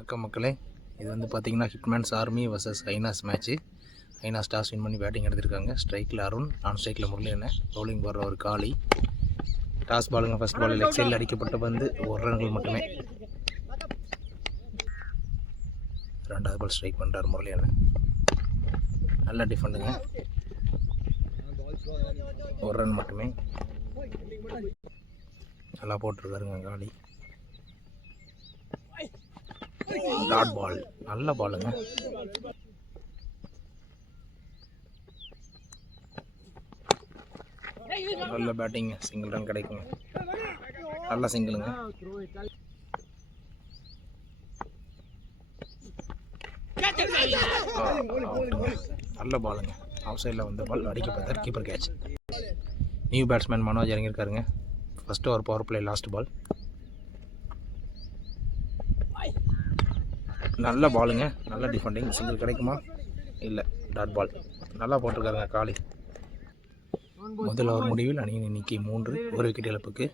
வணக்கம் மக்களே. இது வந்து பார்த்தீங்கன்னா hitmen army versus ஐநாஸ் match. ஐநாஸ் toss win பண்ணி பேட்டிங் எடுத்திருக்காங்க. ஸ்ட்ரைக்கில் அருண், நான் ஸ்ட்ரைக்கில் முரளியண்ணன், பவுலிங் போடுற ஒரு காளி. டாஸ் பாலுங்க. ஃபர்ஸ்ட் பால் லெக் சைடில் அடிக்கப்பட்ட பந்து 1 ரன்கள் மட்டுமே. ரெண்டாவது பால் ஸ்ட்ரைக் பண்ணுறார் முரளியண்ணன். நல்ல டிஃபெண்டுங்க, 1 ரன் மட்டுமே. நல்லா போட்டிருக்காருங்க காளி. டாட் பால், நல்ல பாலுங்க. நல்ல பேட்டிங், சிங்கிள் ரன் கிடைக்குங்க. நல்ல சிங்கிளுங்க. நல்ல பாலுங்க. ஆஃப் சைடில் வந்த பால் அடிக்கப்பட்டார், keeper catch. New batsman Manoj இறங்கியிருக்காருங்க. First over power play, last ball. நல்ல பாலுங்க, நல்ல டிஃபெண்டிங். சிங்கிள் கிடைக்குமா? இல்லை, டாட் பால். நல்லா போட்டிருக்காருங்க காளி. முதல் ஓவர் முடிவில் அணியின் எண்ணிக்கை 3, 1 விக்கெட் இழப்புக்கு.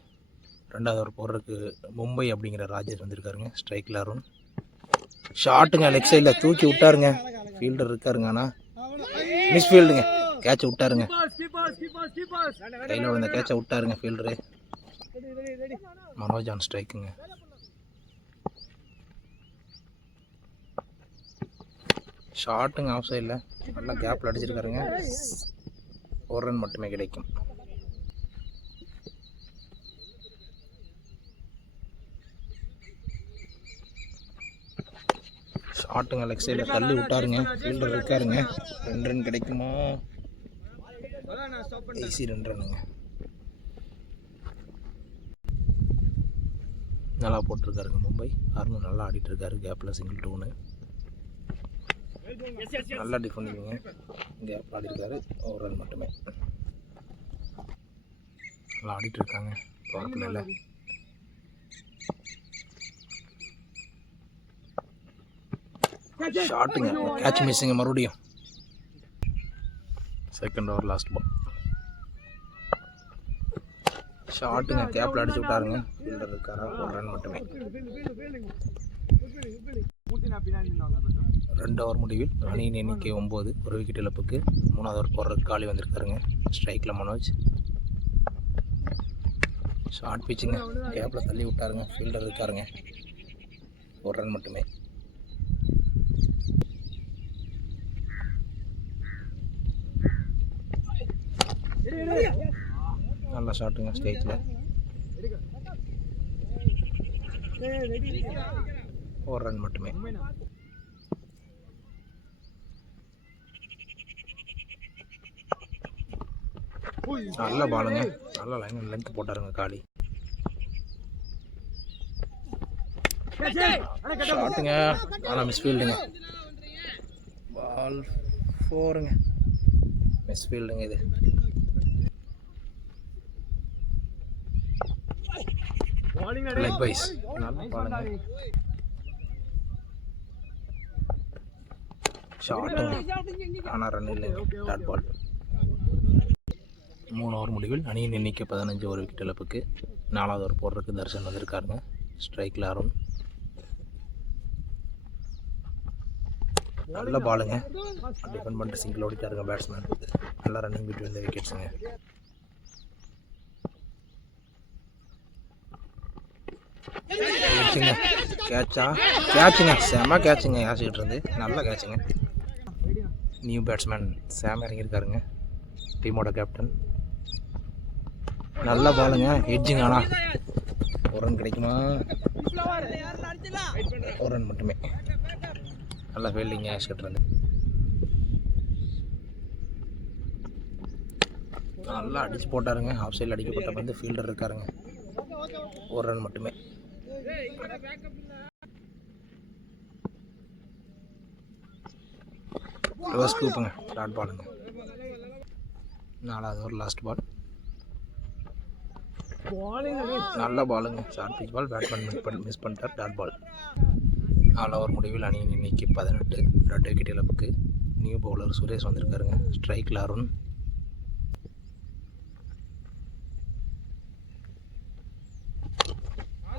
ரெண்டாவது ஓவர் போடுறதுக்கு மும்பை அப்படிங்கிற ராஜேஷ் வந்திருக்காருங்க. ஸ்ட்ரைக்கில் அருண். ஷாட்டுங்க, லெக் சைடில் தூக்கி விட்டாருங்க. ஃபீல்டர் இருக்காருங்க, ஆனால் மிஸ் ஃபீல்டுங்க. கேட்சை விட்டாருங்க, கையில் விழுந்த கேட்சை விட்டாருங்க ஃபீல்டரு. மனோஜ் ஆன் ஸ்ட்ரைக்குங்க. ஷாட்டுங்க, ஆஃப் சைடில் நல்லா கேப்பில் அடிச்சிருக்காருங்க. 1 ரன் மட்டுமே கிடைக்கும். ஷாட்டுங்க, லெக் சைடில் தள்ளி விட்டாருங்க. ஃபீல்டர் இருக்காருங்க. 2 ரன் கிடைக்குமோ? ஈஸி 2 ரன்னுங்க. நல்லா போட்டிருக்காருங்க மும்பை. அருண் நல்லா ஆடிட்டு இருக்காரு. கேப்பில் சிங்கிள் 2ன்னு. நல்லா டிஃபெண்டிங்க. கேப் ஆடிருக்காரு. 1 ரன் மட்டுமே. நல்லா ஆடிட்டு இருக்காங்க பவர் பிளேல. ஷாட்டுங்க, கேட்ச் மிஸ்ஸுங்க மறுபடியும். Second over last ball. ஷாட்டுங்க, கேப்பில் அடிச்சு விட்டாருங்க. ஃபீல்டர் இருக்காரா? 1 ரன் மட்டுமே. 2 ஓவர் முடிவில் அணியின் எண்ணிக்கை 9, 1 விக்கெட் இழப்புக்கு. 3வது ஓவர் போடுறதுக்கு காளி வந்திருக்காருங்க. ஸ்ட்ரைக்கில் மனோஜ். ஷார்ட் பிச்சுங்க, கேப்பில் தள்ளி விட்டாருங்க. ஃபீல்டர் இருக்காருங்க. 1 ரன் மட்டுமே. நல்ல ஷாட்டுங்க ஸ்டேஜில். 1 ரன் மட்டுமே. நல்ல பாலுங்க, நல்ல லைன் லென்த் போட்டாருங்க காளி. ஷாட்டுங்க, ஆனால் மிஸ் ஃபீல்டுங்க. பால் 4ங்க. மிஸ் ஃபீல்டுங்க இது. லெக் பைஸ். நல்ல பாலுங்க. ஷாட்டுங்க, ஆனால் ரன் இல்லைங்க. Dot ball. 3 ஓவர் முடிவில் அணியின் எண்ணிக்கை 15, 1 விக்கெட் இழப்புக்கு. 4வது ஓவர் போடுறதுக்கு தர்ஷன் வந்திருக்காருங்க. ஸ்ட்ரைக்கில் அருண். நல்ல பாலுங்க. டிஃபெண்ட் பண்ணிட்டு சிங்கிள் ஓடிட்டாருங்க பேட்ஸ்மேன். நல்லா ரன்னிங் பிட்வீன் த விக்கெட்ஸுங்க. கேட்சா? கேட்சுங்க, செம கேட்சுங்க. யாசிக்கிட்டு இருந்து நல்ல கேட்சுங்க. நியூ பேட்ஸ்மேன் சாம் இறங்கியிருக்காருங்க, டீமோட கேப்டன். நல்ல பாலுங்க, ஹெட்ஜுங்க. ஆனால் 1 ரன் கிடைக்குமா? 1 ரன் மட்டுமே. நல்ல ஃபீல்டிங் ஆஷ் கட்டுறது. நல்லா அடிச்சு போட்டாருங்க. ஆஃப் சைடில் அடிக்கப்பட்ட பந்து ஃபீல்டர் இருக்காருங்க. 1 ரன் மட்டுமே. ரிவர்ஸ் கூப்புங்க, டாட் பாலுங்க. 4வது ஓவர் லாஸ்ட் பால். நல்ல பாலுங்க, short pitch ball. Batsman miss பண்ணிட்டார், டாட் பால். 4 ஓவர் முடிவில் அணியின் எண்ணிக்கை 18, 2 விக்கெட் இழப்புக்கு. நியூ பவுலர் சுரேஷ் வந்திருக்காருங்க. ஸ்ட்ரைக்கில் அருண்.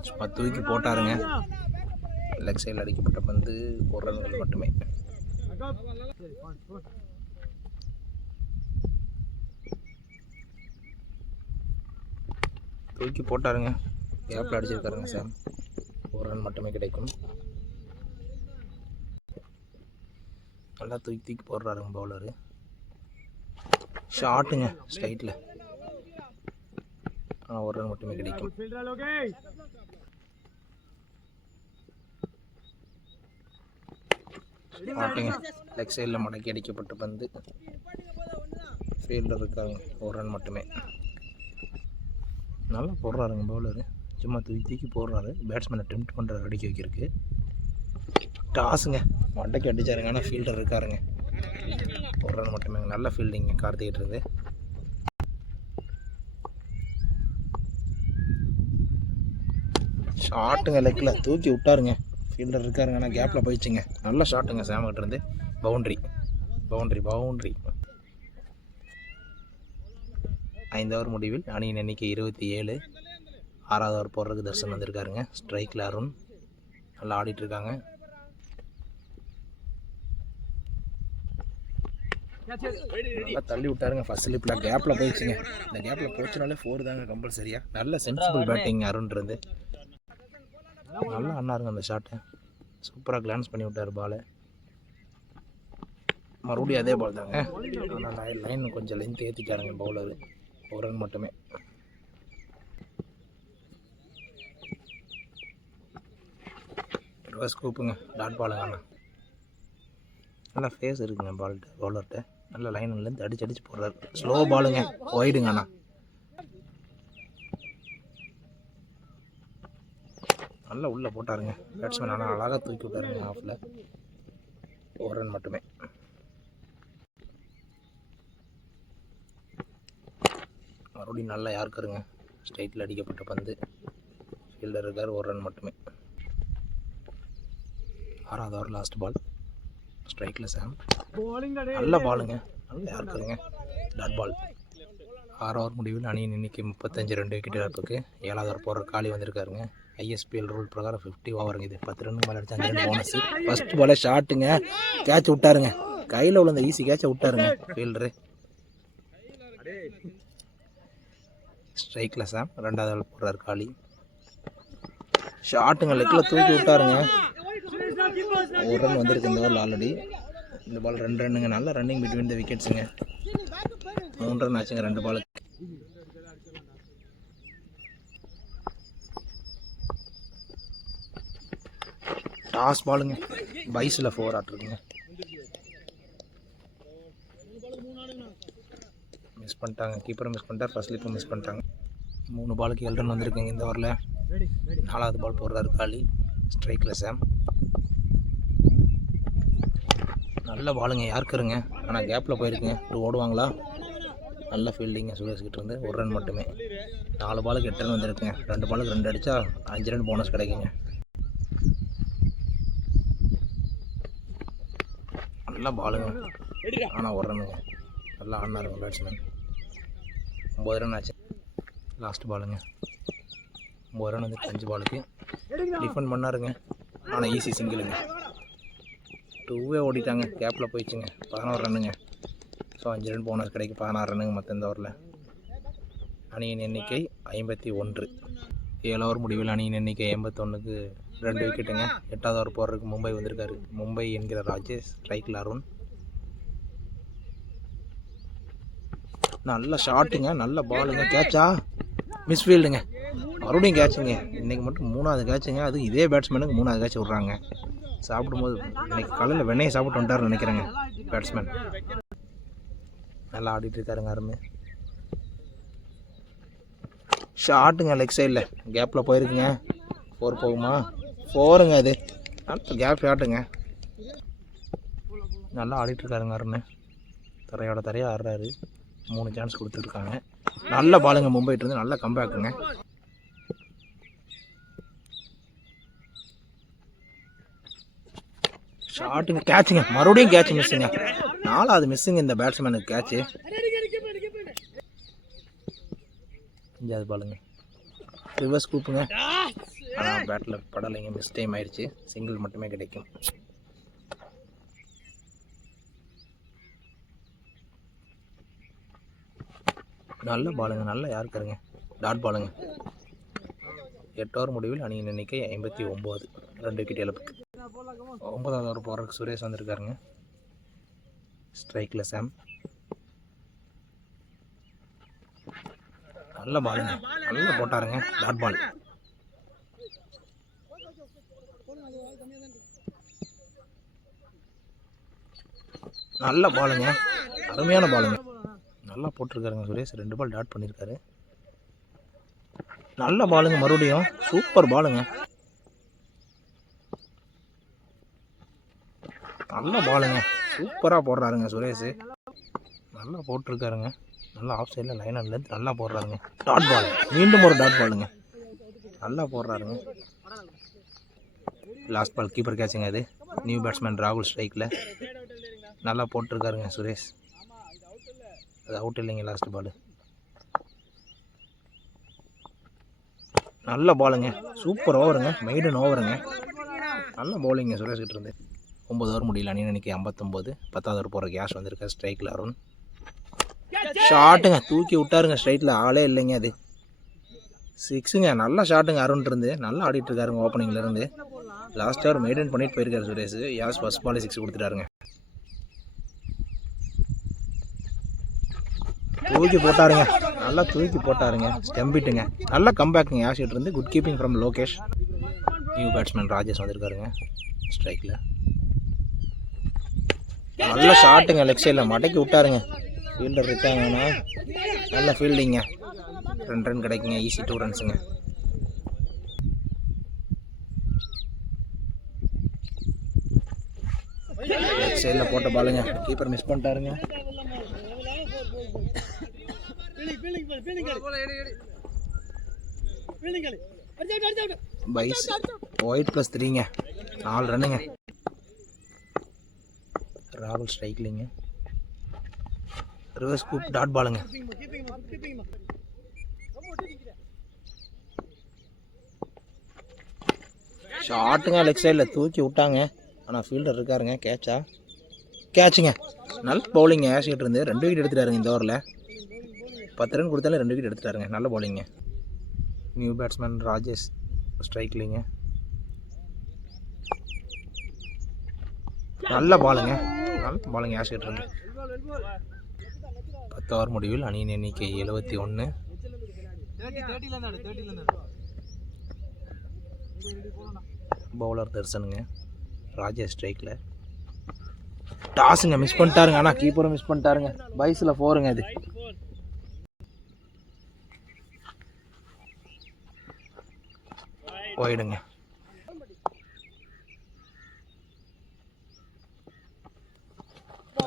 சும்மா தூக்கி போட்டாருங்க. லெக் சைடில் அடிக்கப்பட்ட பந்து ஒரு ரன்கள் மட்டுமே. தூக்கி போட்டாருங்க, கேப்பில் அடிச்சிருக்காருங்க சாம். ஒரு ரன் மட்டுமே கிடைக்கும். நல்லா தூக்கி போடுறாருங்க பவுலரு. ஷாட்டுங்க ஸ்ட்ரைட்டில், ஒரு ரன் மட்டுமே கிடைக்கும். ஷாட்டுங்க லெக் சைடில் மடக்கி அடிக்கப்பட்ட பந்து ஃபீல்டர் இருக்காங்க, ஒரு ரன் மட்டுமே. நல்லா போடுறாருங்க பவுலரு, சும்மா தூக்கி போடுறாரு. பேட்ஸ்மேனை டெம்ப்ட் பண்ணுறாரு அடிக்க வைக்கிறதுக்கு. டாஸுங்க மடக்கி அடித்தாருங்க, ஆனால் ஃபீல்டர் இருக்காருங்க, ஒரு ரன் மட்டுமே. நல்ல ஃபீல்டிங்க கார்த்திகிட்ட இருந்து. ஷாட்டுங்க லெக்கில் தூக்கி விட்டாருங்க, ஃபீல்டர் இருக்காருங்க, ஆனால் கேப்பில் போயிடுச்சுங்க. நல்ல ஷாட்டுங்க சாம்கிட்ட இருந்து. Boundary boundary boundary. 5 ஓவர் முடிவில் அணியின் எண்ணிக்கை 27. 6வது ஓவர் போடுறதுக்கு தர்ஷன் வந்திருக்காருங்க. ஸ்ட்ரைக்கில் அருண் நல்லா ஆடிட்டுருக்காங்க. நல்லா தள்ளி விட்டாருங்க, ஃபர்ஸ்ட் ஸ்லிப்பில் கேப்பில் போயிடுச்சுங்க. இந்த கேப்பில் போச்சுனாலே 4 தாங்க கம்பல்சரியா. நல்ல சென்சிபிள் பேட்டிங் அருண் இருந்து. நல்லா ஆனாருங்க அந்த ஷாட்டை, சூப்பராக கிளான்ஸ் பண்ணி விட்டார் பாலை. மறுபடியும் அதே பால் தாங்க, ஆனால் லைன் கொஞ்சம் லென்த் ஏற்றிட்டாருங்க பவுலரு. ஒரு ரன் மட்டுமே. ரிவர்ஸ் கூப்புங்க, டாட் பாலுங்க. ஆனால் நல்லா ஃபேஸ் இருக்குங்க பவுலர்கிட்ட. நல்ல லைன்லேருந்து அடிச்சு போடுறாரு. ஸ்லோ பாலுங்க, ஒய்டுங்க. ஆனால் நல்லா உள்ளே போட்டாருங்க பேட்ஸ்மேன், ஆனால் அழகாக தூக்கி விட்டாருங்க ஆஃபில். ஒரு ரன் மட்டுமே. மறுபடியும் நல்லா யாருக்குருங்க, ஸ்ட்ரைட்டில் அடிக்கப்பட்ட பந்து ஃபீல்டர் இருக்கார், ஒரு ரன் மட்டுமே. 6வது ஓவர் லாஸ்ட் பால். ஸ்ட்ரைக்கில் சாம், நல்ல பாலுங்க, நல்லா யாருக்குருங்க, டாட் பால். 6 ஓவர் முடிவில் அணியின் எண்ணிக்கை 35. 2 விக்கெட் இழப்புக்கு. 7வது ஓவர் போடுற காலி வந்திருக்காருங்க. ஐஎஸ்பிஎல் ரூல் பிரகாரம் 50 ஓவருங்க இது. 10 ரன் மேலே அடிச்சு 5 ரன் போனஸ். ஃபர்ஸ்ட் பாலே ஷாட்டுங்க, கேட்ச் விட்டாருங்க, கையில் உள்ள அந்த ஈஸி கேட்சை விட்டாருங்க ஃபீல்டரு. ஸ்ட்ரைக்கில் சாம் 2வது ஓவர் போடுறாரு காலி. ஷாட்டுங்க லெக்கில் தூக்கி விட்டாருங்க, ஒரு ரன் வந்திருக்கு இந்த ஓவரில் ஆல்ரெடி. இந்த பால் 2 ரன்னுங்க. நல்ல ரன்னிங் பிட்வீன் த விக்கெட்ஸுங்க. 3 ரன் ஆச்சுங்க 2 பாலுக்கு. டாஸ் பாலுங்க, பைஸில் 4 ஆட்டிருக்குங்க. மிஸ் பண்ணிட்டாங்க, கீப்பரை மிஸ் பண்ணிட்டார், ஃபர்ஸ்ட் ஸ்லிப்பை மிஸ் பண்ணிட்டாங்க. 3 பாலுக்கு 7 ரன் வந்திருக்குங்க இந்த ஓவரில். 4வது பால் போடுறாரு காலி. ஸ்ட்ரைக்கில் சாம், நல்ல பாலுங்க யாருக்குருங்க, ஆனால் கேப்பில் போயிருக்குங்க. 2 ஓடுவாங்களா? நல்ல ஃபீல்டிங்க சுரேஷ்கிட்ட இருந்து. 1 ரன் மட்டுமே. 4 பாலுக்கு 8 ரன் வந்திருக்குங்க. 2 பாலுக்கு 2 அடித்தா 5 ரன் போனஸ் கிடைக்குங்க. நல்லா பாலுங்க, ஆனால் 1 ரன்னுங்க. நல்லா ஆடினாருங்க பேட்ஸ்மேன். 9 ரன் ஆச்சு. லாஸ்ட் பாலுங்க. 9 ரன் வந்து 5 பாலுக்கு டிஃபெண்ட் பண்ணாருங்க, ஆனால் ஈஸி சிங்கிளுங்க. 2வே ஓடிட்டாங்க, கேப்பில் போயிடுச்சுங்க. 11 ரன்னுங்க. ஸோ 5 ரன் போனஸ் கிடைக்கும். 16 ரன்னுங்க மற்ற இந்த ஓவரில். அணியின் எண்ணிக்கை 51. 7 ஓவர் முடிவில் அணியின் எண்ணிக்கை 81க்கு 2 விக்கெட்டுங்க. 8வது ஓவர் போடுறதுக்கு மும்பை வந்திருக்காரு. மும்பை என்கிற ராஜேஷ். ஸ்ட்ரைக்கில் அருண். நல்ல ஷாட்டுங்க, நல்ல பாலுங்க. கேட்சா? மிஸ்ஃபீல்டுங்க. மறுபடியும் கேட்சுங்க. இன்றைக்கி மட்டும் 3வது கேட்சுங்க. அது இதே பேட்ஸ்மேனுக்கு 3வது கேட்ச் விட்றாங்க. சாப்பிடும்போது இன்னைக்கு காலையில் வெண்ணையை சாப்பிட்டு வந்துட்டாருன்னு நினைக்கிறேங்க பேட்ஸ்மேன். நல்லா ஆடிட்டு இருக்காருங்க அருமை. ஷாட்டுங்க லெக் சைடில் கேப்பில் போயிருக்குங்க. 4 போகுமா? 4ங்க அது. நல்ல கேப் ஷாட்டுங்க. நல்லா ஆடிட்டுருக்காருங்க அருண். தரையாக ஆடுறாரு. 3 சான்ஸ் கொடுத்துருக்காங்க. நல்ல பாலுங்க மும்பைட்டு இருந்து. நல்ல கம்பேக்குங்க. ஷாட்டுங்க, கேட்சுங்க. மறுபடியும் கேட்ச் மிஸ்ஸுங்க. 4வது மிஸ்ஸுங்க இந்த பேட்ஸ்மேனுக்கு கேட்சு. 5வது பாலுங்க. ரிவர்ஸ் கூப்புங்க. ஆனால் பேட்டில் படலைங்க, மிஸ் டைம் ஆயிடுச்சு. சிங்கிள் மட்டுமே கிடைக்கும். நல்ல பாலுங்க, நல்ல யாருக்காருங்க, டாட் பாலுங்க. 8 ஓவர் முடிவில் அணியின் எண்ணிக்கை 59, 2 விக்கெட் இழப்புக்கு. 9வது ஓவர் போகிறதுக்கு சுரேஷ் வந்திருக்காருங்க. ஸ்ட்ரைக்கில் சாம். நல்ல பாலுங்க, நல்லா போட்டாருங்க, டாட் பால். நல்ல பாலுங்க, அருமையான பாலுங்க, நல்லா போட்டிருக்காருங்க சுரேஷ். 2 பால் டாட் பண்ணியிருக்காரு. நல்ல பாலுங்க, மறுபடியும் சூப்பர் பாலுங்க, நல்ல பாலுங்க, சூப்பராக போடுறாருங்க சுரேஷ். நல்லா போட்டிருக்காருங்க. நல்லா ஆஃப் சைடில் லைன் அண்ட்லேருந்து நல்லா போடுறாருங்க. டாட் பால், மீண்டும் ஒரு டாட் பாலுங்க, நல்லா போடுறாருங்க. Last ball keeper கேட்சுங்க. அது நியூ பேட்ஸ்மேன் ராகுல் ஸ்ட்ரைக்கில் நல்லா போட்டிருக்காருங்க சுரேஷ். அது அவுட் இல்லைங்க, லாஸ்ட் பால். நல்ல பாலுங்க, சூப்பர் ஓவருங்க, மெய்டன் ஓவருங்க, நல்ல பவுலிங்க சுரேஷ் கிட்ட இருந்து. 9 ஓவர் முடியல அணியின் எண்ணிக்கை 59. 10வது ஓவர் போகிற கேஷ் வந்திருக்காரு. ஸ்ட்ரைக்கில் அருண். ஷாட்டுங்க, தூக்கி விட்டாருங்க ஸ்ட்ரைட்டில், ஆளே இல்லைங்க. அது 6ங்க, நல்ல ஷாட்டுங்க. அருண் இருந்து நல்லா ஆடிட்டு இருக்காருங்க ஓப்பனிங்லேருந்து. லாஸ்ட் ஓவர் மெயின்டைன் பண்ணிட்டு போயிருக்காரு சுரேஷ். யாஸ் ஃபர்ஸ்ட் பாலே 6 கொடுத்துட்டாருங்க. தூக்கி போட்டாருங்க, நல்லா தூக்கி போட்டாருங்க, ஸ்டெம்பிட்டுங்க. நல்ல கம்பேக்குங்க யாஷிட்டு இருந்து. Good keeping from Lokesh. New batsman Rajesh வந்திருக்காருங்க ஸ்ட்ரைக்கில். நல்ல ஷாட்டுங்க, லெக் சைடில் மடக்கி விட்டாருங்க. ஃபீல்டர் இருக்காங்கன்னா நல்ல ஃபீல்டிங்க. 2 ரன் கிடைக்குங்க, ஈஸி 2 ரன்ஸுங்க. லெக் சைடில் போட்ட பாலுங்க, கீப்பர் மிஸ் பண்ணிட்டாருங்க. பைஸ் ஒயிட் +3ங்க, 4 ரன்னுங்க. ராகுல் ஸ்ட்ரைக்லிங்க. ரிவர்ஸ் ஸ்கூப் டாட் பாலுங்க. ஷாட்டுங்க, லெக் சைடில் தூக்கி விட்டாங்க. ஆனால் ஃபீல்டர் இருக்காருங்க. கேட்சுங்க. நல்ல பவுலிங்க ஆஷிக்கிட்டு இருந்து. 2 விக்கெட் எடுத்துட்டாருங்க இந்த ஓவரில். 10 ரன் கொடுத்தாலும் 2 விக்கெட் எடுத்துட்டாருங்க. நல்ல பவுலிங்க. நியூ பேட்ஸ்மேன் ராஜேஷ் ஸ்ட்ரைக்லிங்க. நல்ல பாலுங்க, நல்ல பாலுங்க ஆஷிக்கிட்டு இருந்து. 10 ஓவர் முடிவில் அணியின் எண்ணிக்கை 71. பவுலர் தர்சனுங்க. ராஜேஷ் ஸ்ட்ரைக்கில். டாஸுங்க, மிஸ் பண்ணிட்டாருங்க. ஆனால் கீப்பரும் மிஸ் பண்ணிட்டாருங்க. பைஸில் 4ங்க. இது போயிடுங்க.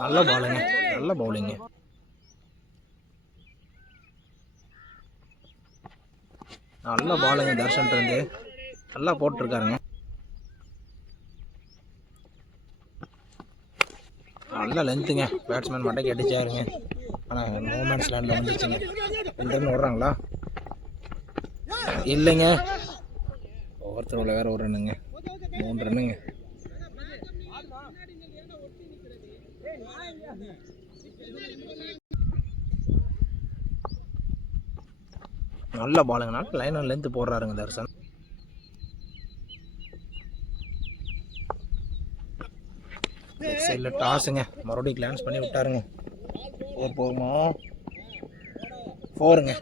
நல்ல பாலுங்க, நல்ல பவுலிங்க. நல்ல பாலுங்க தர்ஷன் இருந்து. நல்லா போட்டிருக்காருங்க. நல்ல லென்த்துங்க. பேட்ஸ்மேன் மட்டைக்கு அடிச்சாருங்க. ஆனால் நோமேன்ஸ் லேண்டில் வந்துச்சுங்க. 2 ரன் ஓடுறாங்களா? இல்லைங்க, ஒவ்வொருத்தரோட வேற 1 ரன்னுங்க. 3 ரன்னுங்க. நல்ல பாலுங்க, நல்ல லைன் அண்ட் லென்த் போடுறாருங்க தர்சன். சைடில் டாஸுங்க, மறுபடியும் கிளான்ஸ் பண்ணி விட்டாருங்க. 4 போகுமா? 4ங்க.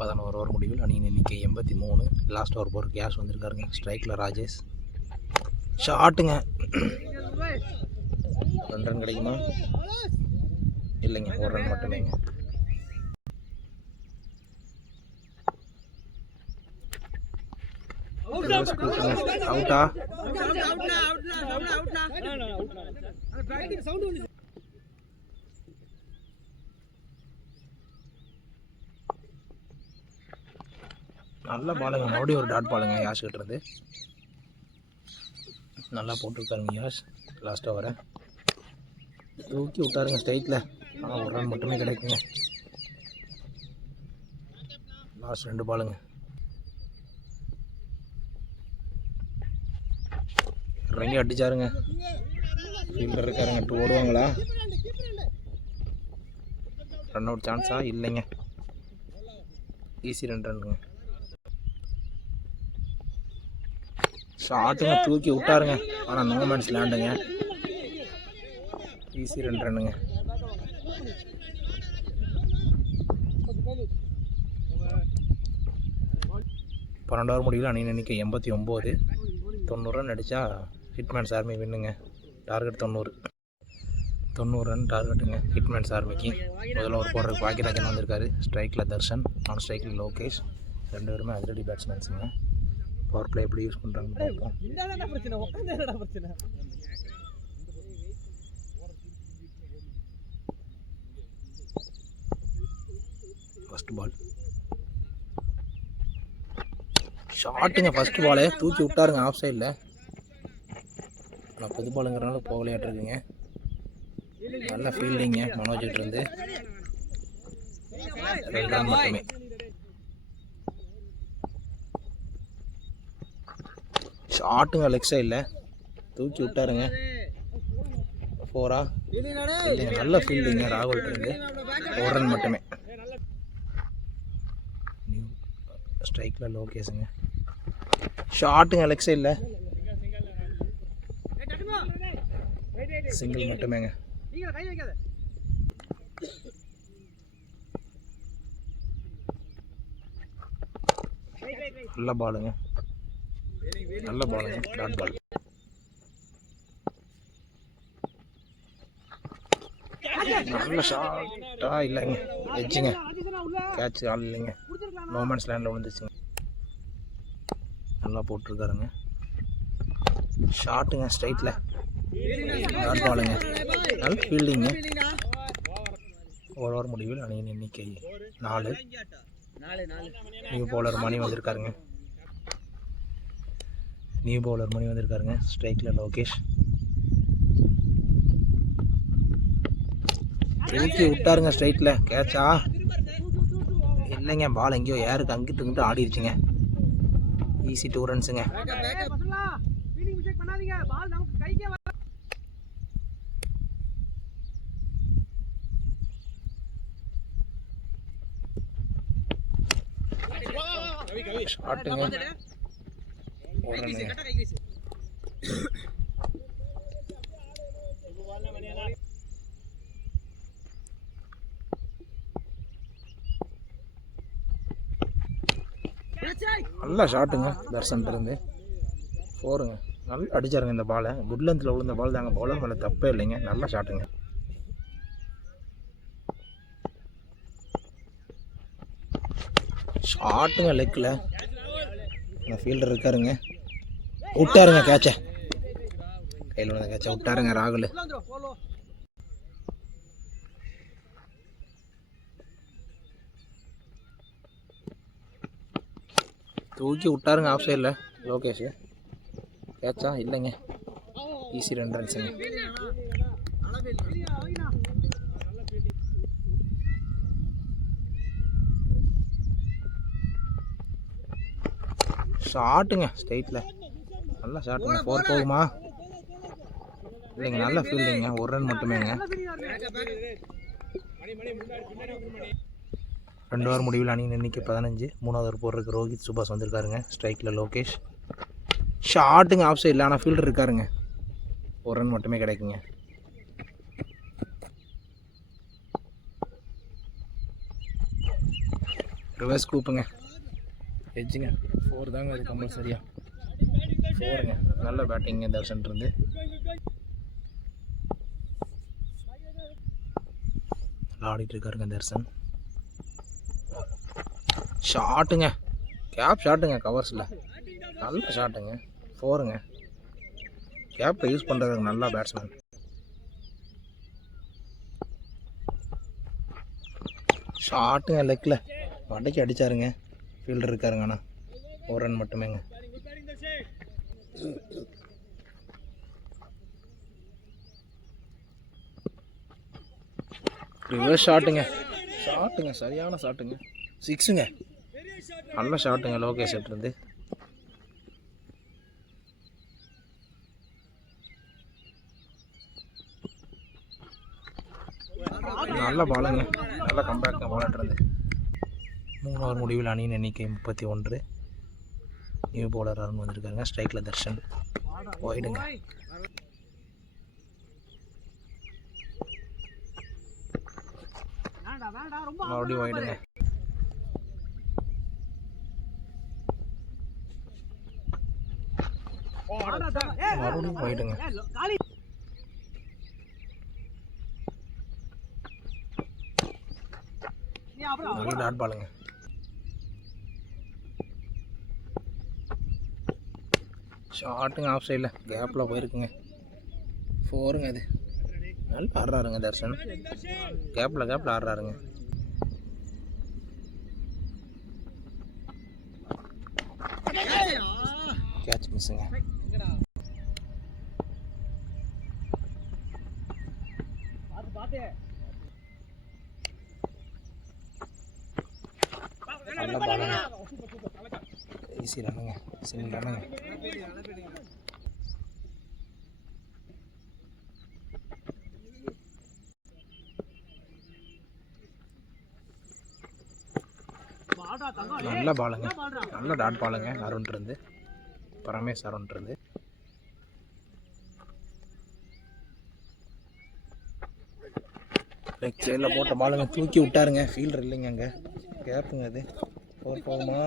11 ஓவர் முடிவில் அணியின் எண்ணிக்கை 83. லாஸ்ட் ஓவர் போகிற கேஷ் வந்திருக்காருங்க. ஸ்ட்ரைக்கில் ராஜேஷ். ஷாட்டுங்க, 2 ரன் கிடைக்குமா? இல்லைங்க, 1 ரன் மட்டுமேங்க. அவுட்டா? நல்ல பாலுங்க, மறுபடியும் ஒரு டாட் பாலுங்க யாஷ் கிட்ட இருந்து. நல்லா போட்டிருக்காருங்க யாஷ். லாஸ்ட் ஓவரை தூக்கி விட்டாருங்க ஸ்ட்ரைட்டில். ஆனால் 1 ரன் மட்டுமே கிடைக்குங்க. லாஸ்ட் 2 பாலுங்க. இறங்கி அடிச்சாருங்க. ஃபீல்டர் இருக்காருங்க. 2 ஓடுவாங்களா? ரன் அவுட் சான்ஸா? இல்லைங்க. ஈஸி 2 ரன்னுங்க. ஷாட்டுங்க தூக்கி விட்டாருங்க. ஆனால் நோ மேன்ஸ் லேண்டுங்க. ஈஸி 2 ரன்னுங்க. பன்னெண்டாவது முடிவில் அணி எண்ணிக்கை 89. 90 ரன் அடித்தா ஹிட்மேன்ஸ் ஆர்மி வின்னுங்க. டார்கெட் 90 ரன் டார்கெட்டுங்க ஹிட்மேன்ஸ் ஆர்மிக்கு. முதல்ல ஒரு போடுறதுக்கு பாக்கியராஜன் வந்திருக்காரு. ஸ்ட்ரைக்கில் தர்ஷன், நான் ஸ்ட்ரைக்கில் லோகேஷ். 2 பேருமே அதிரடி பேட்ஸ்மேன்ஸுங்க. பவர் பிளே எப்படி யூஸ் பண்ணுறாங்கன்னு பார்ப்போம். ஃபர்ஸ்ட் பால் ஷாட்டுங்க. ஃபர்ஸ்ட் பாலே தூக்கி விட்டாருங்க ஆஃப் சைடில். ஆனால் புது பாலுங்கிறனால போகலையாட்டிருக்குங்க. நல்ல ஃபீல்டிங்க மனோஜிட்டு இருந்து. 2 ரன் மட்டுமே. ஷாட்டுங்க லெக் சைடில் தூக்கி விட்டாருங்க. 4 இல்லைங்க. நல்ல ஃபீல்டிங்க ராகுல்ட்டு இருந்து. 1 ரன் மட்டுமே. ஸ்ட்ரைக்கில் லோகேஷுங்க. ஷாட்டுங்க லெக் சைடில் சிங்கிள் மட்டுமேங்க. நல்ல பாலுங்க. Dot ball. நல்ல ஷாட்டா? இல்லைங்க. எட்ஜுங்க. கேட்ச் ஆள் இல்லைங்க. நோமன்ஸ் லேண்டில் விழுந்துச்சுங்க. நல்லா போட்டிருக்காருங்க. ஷாட்டுங்க ஸ்ட்ரைட்டில் டாட் பாலுங்க. நல்ல ஃபீல்டிங்க. ஓவர் முடிவில் அணியின் எண்ணிக்கை 4. நியூ பவுலர் மணி வந்திருக்காருங்க. ஸ்ட்ரைக்கில் லோகேஷ். தூக்கி விட்டாருங்க ஸ்ட்ரைட்டில். கேட்சா? இல்லைங்க. பால் எங்கேயோ யாருக்கு அங்கிட்டு இங்கிட்டு ஆடிருச்சுங்க. ஈஸி 2 ரன்ஸுங்க. ஷாட்டுங்க. 1 ரன்னுங்க. நல்லா ஷாட்டுங்க தர்ஷன் இருந்து. 4ங்க. நல்லா அடிச்சாருங்க இந்த பாலை. குட் லென்த்தில் விழுந்த பால் தாங்க. பவுலர் மேலே தப்பே இல்லைங்க. நல்லா ஷாட்டுங்க. ஷாட்டுங்க லெக்கில். இந்த ஃபீல்டர் இருக்காருங்க. விட்டாருங்க கேட்சை. கையில் விழுந்த கேட்சை விட்டாருங்க ராகுல். தூக்கி விட்டாருங்க ஆஃப் சைடில் லோகேஷ். கேட்சா? இல்லைங்க. ஈஸி 2 ரன்ஸுங்க. ஷாட்டுங்க ஸ்ட்ரைட்டில். நல்லா ஷாட்டுங்க. 4 போகுமா? இல்லைங்க. நல்ல ஃபீல்டிங்க. 1 ரன் மட்டுமேங்க. 2 ஓவர் முடிவில் அணியின் எண்ணிக்கை 15. 3வது ஓவர் போடுறதுக்கு ரோஹித் சுபாஷ் வந்திருக்காருங்க. ஸ்ட்ரைக்கில் லோகேஷ். ஷாட்டுங்க ஆஃப் சைடில். ஆனால் ஃபீல்டர் இருக்காருங்க. 1 ரன் மட்டுமே கிடைக்குங்க. ரிவர்ஸ் கூப்புங்க. எட்ஜுங்க. 4 தாங்க அது கம்பல்சரியா. 4ங்க. நல்ல பேட்டிங்க தர்ஷன் இருந்து. நல்லா ஆடிட்டு இருக்காருங்க தர்ஷன். ஷாட்டுங்க. கேப் ஷாட்டுங்க கவர்ஸில். நல்ல ஷாட்டுங்க. 4ங்க. கேப்பை யூஸ் பண்ணுறதுக்கு நல்லா பேட்ஸ்மேன். ஷாட்டுங்க லெக்கில் வடைக்கு அடித்தாருங்க. ஃபீல்டர் இருக்காருங்க. ஆனால் 1 ரன் மட்டுமேங்க. ரிவர்ஸ் ஷாட்டுங்க. சரியான ஷாட்டுங்க. 6ங்க. நல்ல ஷாட்டுங்க லோகேஷ் இருந்து. நல்ல பாலுங்க, நல்ல கம்பேக் பாலட் இருந்து. 3 ஓவர் முடிவில் அணியின் எண்ணிக்கை 31. நியூ பவுலர் அருண் வந்திருக்காங்க. ஸ்ட்ரைக்கில் தர்ஷன். ஒய்டுங்க. மறுபடியும் ஒய்டுங்க. மறுபடியும் ஒய்டுங்க. நல்ல டாட் பாலுங்க. ஷார்ட்டுங்க, ஆஃப் சைடில் கேப்பில் போயிருக்குங்க. 4ங்க. அது நல்லா ஆடுறாருங்க தர்ஷன். கேப்பில் ஆடுறாருங்க. கேட்ச் மிஸ்ஸுங்க. நல்ல பாலுங்க. ஈஸி ரன்னுங்க, சிங்கிள் ரன்னுங்க. நல்ல பாலுங்க, நல்ல டாட் பாலுங்க. அருண் இருந்து பரமேஷ் அருண் இருந்து. லெக் சைடில் போட்ட பாலுங்க, தூக்கி விட்டாருங்க. ஃபீல்டர் இல்லைங்க, அங்கே கேப்புங்க. அது 4 போகுமா?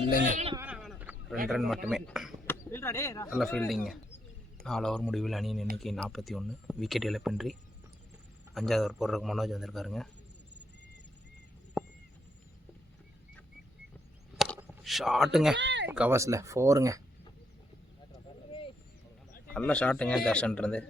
இல்லைங்க, 2 ரன் மட்டுமே. நல்ல ஃபீல்டிங்க. 4 ஓவர் முடிவில் அணியின் எண்ணிக்கை 41. விக்கெட் இழப்பின்றி 5வது ஓவர் போடுறதுக்கு மனோஜ் வந்திருக்காருங்க. ஷாட்டுங்க, கவர்ஸில் 4ங்க. நல்ல ஷாட்டுங்க தர்ஷன் இருந்து.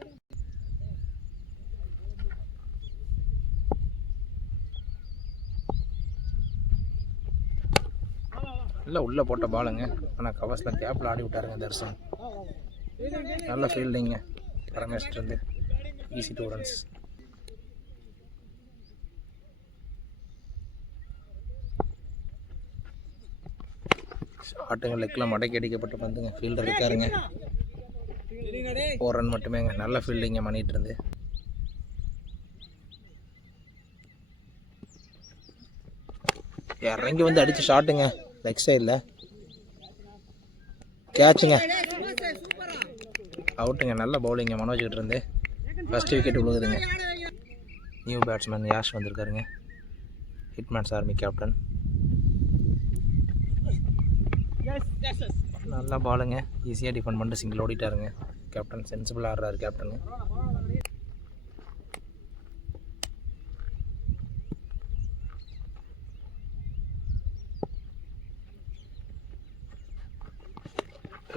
இல்லை உள்ளே போட்ட பாலுங்க, ஆனால் கவர்ஸில் கேப்பில் ஆடி விட்டாருங்க தர்ஷன். நல்ல ஃபீல்டிங்க பரமேஷ் இருந்து. Easy 2 runs. ஷாட்டுங்க, லெக்கில் மடக்கி அடிக்கப்பட்ட பந்துங்க. ஃபீல்டர் இருக்காருங்க. 4 ரன் மட்டுமேங்க. நல்ல ஃபீல்டிங்க பண்ணிட்டு இருந்து. இறங்கி வந்து அடிச்சு ஷாட்டுங்க லெக் சைடில். கேட்சுங்க, அவுட்டுங்க. நல்ல பவுலிங்க மனோஜ் கிட்ட இருந்து. ஃபஸ்ட்டு விக்கெட் விழுகுதுங்க. நியூ பேட்ஸ்மேன் யாஷ் வந்திருக்காருங்க. Hitmans Army captain. நல்லா பாலுங்க, ஈஸியாக டிஃபெண்ட் பண்ணிட்டு சிங்கிள் ஓடிட்டாருங்க. கேப்டன் சென்சிபிளாக ஆடுறாரு கேப்டனு.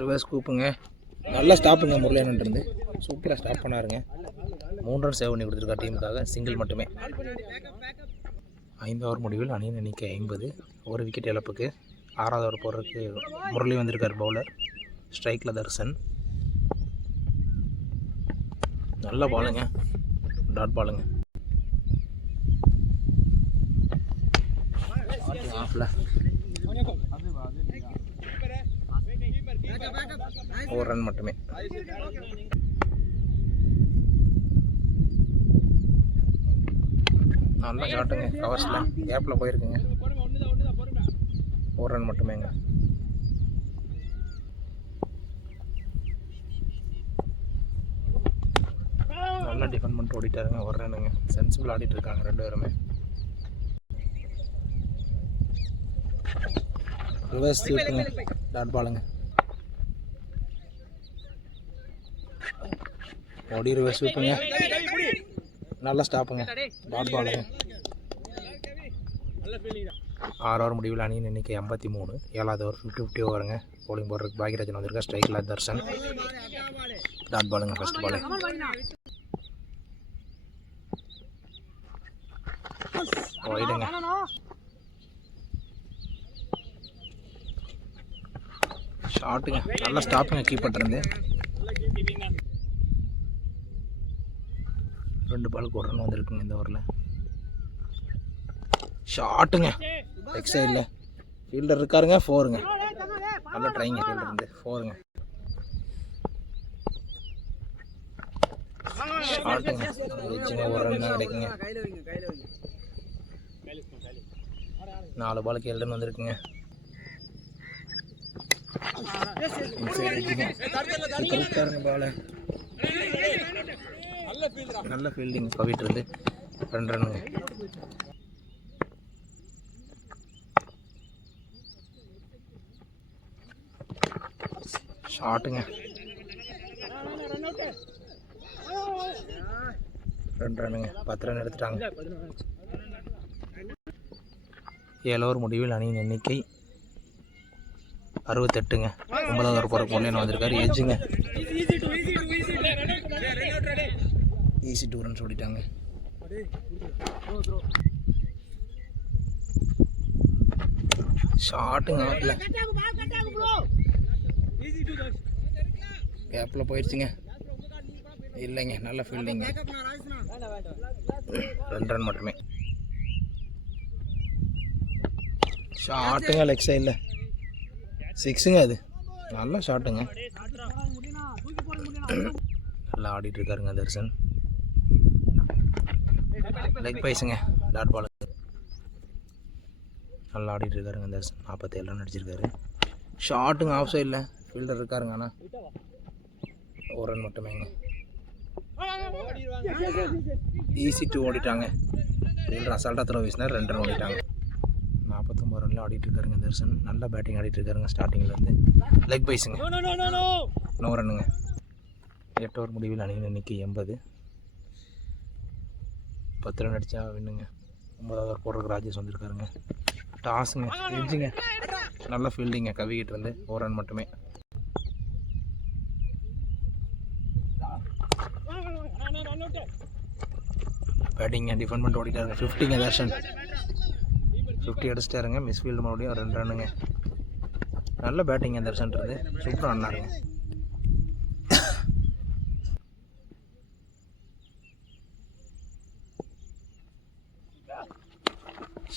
ரிவர்ஸ் கூப்புங்க. நல்லா ஸ்டாப்புங்க முரளியன் இருந்து. சூப்பராக ஸ்டாப் பண்ணாருங்க. 3 ரன் சேவ் பண்ணி கொடுத்துருக்கா டீமுக்காக. சிங்கிள் மட்டுமே. 5 ஓவர் முடிவில் அணியின் எண்ணிக்கை 50. 1 விக்கெட் இழப்புக்கு 6வது ஓவர் போடுறதுக்கு முரளி வந்திருக்கார் பவுலர். ஸ்ட்ரைக்கில் தர்ஷன். நல்ல பாலுங்க, டாட் பாலுங்க. ஆஃப்ல 4 ரன் மட்டுமே. நல்ல ஷாட்டுங்க, கவர்ஸில் கேப்பில் போயிருக்குங்க. 4 ரன் மட்டுமேங்க. நல்லா டிஃபெண்ட் பண்ணிட்டு ஓடிட்டாருங்க. 1 ரன்னுங்க. சென்சிபிள் ஆடிட்டு இருக்காங்க 2 பேருமே. ரிவர்ஸ் ஸ்வீப்புங்க, டாட் பாலுங்க. ஓடி ரிவர்ஸ் ஸ்வீப்புங்க. நல்லா ஸ்டாப்புங்க, டாட் பாலுங்க. 6 ஓவர் முடிவில் அணியின் எண்ணிக்கை 53. 7வது ஓவர் 50-50 ஓவருங்க. போலிங் போடுறதுக்கு பாக்யராஜன் வந்திருக்கா. ஸ்ட்ரைக்கில் தர்ஷன். டாட் பாலுங்க ஃபர்ஸ்ட் பாலு. ஒய்டுங்க. ஷாட்டுங்க, நல்லா ஸ்டாப்புங்க கீப்பர் இருந்து. 2 பாலுக்கு 1 ரன் வந்திருக்குங்க இந்த ஓவரில். ஷாட்டுங்க லெக் சைடில். ஃபீல்டர் இருக்காருங்க. 4ங்க. நல்லா ட்ரைங்க ஃபீல்டர் இருந்து. 4ங்க. ஷார்ட்டுங்க வச்சுங்க, ஒரு ரன் தான் கிடைக்குங்க. 4 பாலுக்கு 7 ரன் வந்திருக்குங்க. பால நல்ல ஃபீல்டிங் கவிட்டுறது 2 ரன்னுங்க. ஷார்ட்டுங்க 2 ரன்னுங்க. 10 ரன் எடுத்துட்டாங்க. 7 ஓவர் முடிவில் அணியின் எண்ணிக்கை 68ங்க. 9வது ஓவர் போகிற பொண்ணு வந்திருக்காரு. எஜ்ஜுங்க ஈஸி 2 ரன்ஸ் ஓடிட்டாங்க. ஷார்ட்டுங்க ஆஃப்ல கேப்பில் போயிடுச்சுங்க. இல்லைங்க, நல்ல ஃபீல்டிங்க. 2 ரன் மட்டுமே. ஷார்ட்டுங்க லெக் சைடில் 6ங்க. அது நல்ல ஷார்ட்டுங்க. நல்லா ஆடிட்டு இருக்காருங்க தர்ஷன். லெக் பைஸுங்க, டாட் பால். நல்லா ஆடிட்டு இருக்காருங்க தர்ஷன். 47 ரன் அடிச்சிருக்காரு. ஷார்ட்டுங்க ஆஃப் சைடில் ஃபீல்டர் இருக்காருங்க. ஆனால் 1 ரன் மட்டுமேங்க. ஈஸி 2 ஓடிட்டாங்க. ஃபீல்டர் அசால்ட்டாக த்ரோ வீசினார். 2 ரன் ஓடிட்டாங்க. 49 ரனில் ஆடிட்டு இருக்காருங்க தர்ஷன். நல்லா பேட்டிங் ஆடிட்டு இருக்காருங்க ஸ்டார்டிங்லேருந்து. லெக் பைஸுங்க, நோ ரன்னுங்க. 8 ஓவர் முடிவில் அணியின் எண்ணிக்கை 80. 10 ரன் அடித்தா வின்னுங்க. 9வது ஓவர் போடுறதுக்கு ராஜேஷ் வந்திருக்காருங்க. டாஸுங்க, எட்ஜுங்க, நல்ல ஃபீல்டிங்க கவிக்கிட்டு இருந்து. 1 ரன் மட்டுமே. பேட்டிங்க டிஃபெண்ட் பண்ணிட்டு ஓடிட்டாருங்க. 50ங்க தர்ஷன். 50 அடிச்சிட்டாருங்க. மிஸ் ஃபீல்டு மறுபடியும் 2 ரன்னுங்க. நல்ல பேட்டிங்க தர்ஷன்றது. சூப்பராக ஆடினாருங்க.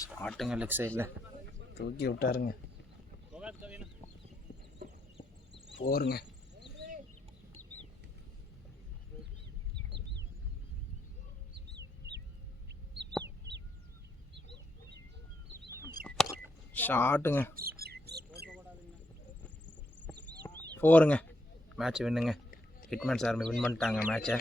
ஷார்ட்டுங்க லெக் சைடில் தூக்கி விட்டாருங்க. 4ங்க. ஷார்ட்டுங்க 4ங்க. மேட்ச் வின்னுங்க. ஹிட்மேன்ஸ் ஆர்மி வின் பண்ணிட்டாங்க மேட்சை.